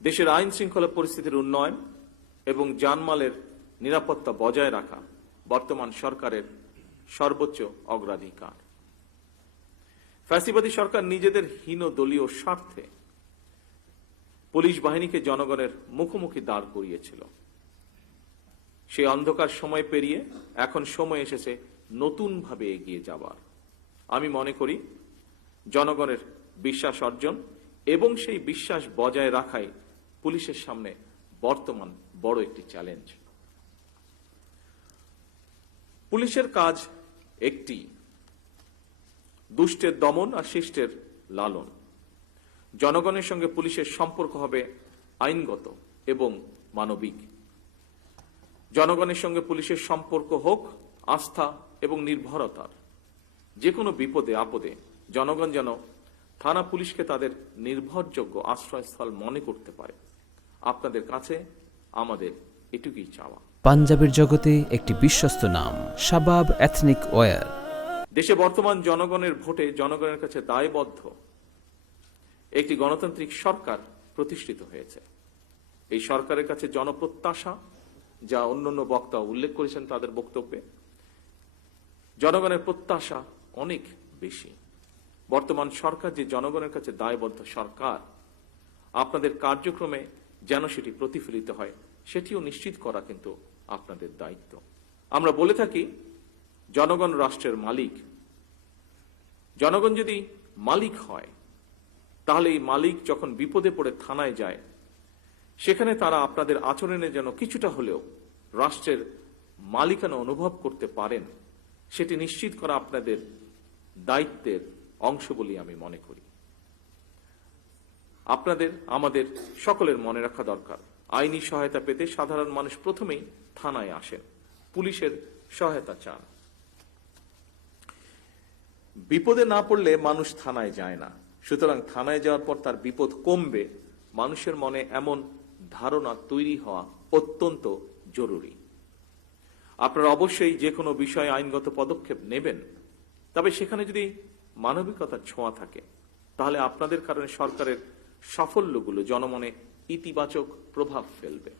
দেশের আইন শৃঙ্খলা পরিস্থিতির উন্নয়ন এবং জানমালের নিরাপত্তা বজায় রাখা বর্তমান সরকারের সর্বোচ্চ অগ্রাধিকার। ফ্যাসিবাদী সরকার নিজেদের হীন দলীয় স্বার্থে পুলিশ বাহিনীকে জনগণের মুখোমুখি দাঁড় করিয়েছিল। সেই অন্ধকার সময় পেরিয়ে এখন সময় এসেছে নতুনভাবে এগিয়ে যাবার। আমি মনে করি জনগণের বিশ্বাস অর্জন এবং সেই বিশ্বাস বজায় রাখাই পুলিশের সামনে বর্তমান বড় একটি চ্যালেঞ্জ। পুলিশের কাজ একটি, দুষ্টের দমন আর শিষ্টের লালন। জনগণের সঙ্গে পুলিশের সম্পর্ক হবে আইনগত এবং মানবিক। জনগণের সঙ্গে পুলিশের সম্পর্ক হোক আস্থা এবং নির্ভরতার। যে কোনো বিপদে আপদে জনগণ যেন থানা পুলিশকে তাদের নির্ভরযোগ্য আশ্রয়স্থল মনে করতে পারে। আপনাদের কাছে আমাদের এটুকুই চাওয়া। পাঞ্জাবের জগতে একটি বিশ্বস্ত নাম, শাবাব এথনিক ওয়্যার। দেশে বর্তমান জনগণের ভোটে জনগণের কাছে দায়বদ্ধ একটি গণতান্ত্রিক সরকার প্রতিষ্ঠিত হয়েছে। এই সরকারের কাছে জনপ্রত্যাশা, যা অন্যান্য বক্তা উল্লেখ করেছেন তাদের বক্তব্যে, জনগণের প্রত্যাশা অনেক বেশি। বর্তমান সরকার যে জনগণের কাছে দায়বদ্ধ সরকার, আপনাদের কার্যক্রমে যেন সেটি প্রতিফলিত হয় সেটিও নিশ্চিত করা কিন্তু আপনাদের দায়িত্ব। আমরা বলে থাকি জনগণ রাষ্ট্রের মালিক। জনগণ যদি মালিক হয় তাহলে এই মালিক যখন বিপদে পড়ে থানায় যায় সেখানে তারা আপনাদের আচরণে যেন কিছুটা হলেও রাষ্ট্রের মালিকানা অনুভব করতে পারেন, সেটি নিশ্চিত করা আপনাদের দায়িত্বের অংশ বলে আমি মনে করি। আপনাদের আমাদের সকলের মনে রাখা দরকার, আইনি সহায়তা পেতে সাধারণ মানুষ প্রথমেই থানায় আসেন, পুলিশের সহায়তা চান। বিপদে না পড়লে মানুষ থানায় যায় না। সুতরাং থানায় যাওয়ার পর তার বিপদ কমবে, মানুষের মনে এমন ধারণা তৈরি হওয়া অত্যন্ত জরুরি। আপনারা অবশ্যই যে কোনো বিষয়ে আইনগত পদক্ষেপ নেবেন, তবে সেখানে যদি মানবিকতার ছোঁয়া থাকে তাহলে আপনাদের কারণে সরকারের সাফল্যগুলো জনমনে ইতিবাচক প্রভাব ফেলবে।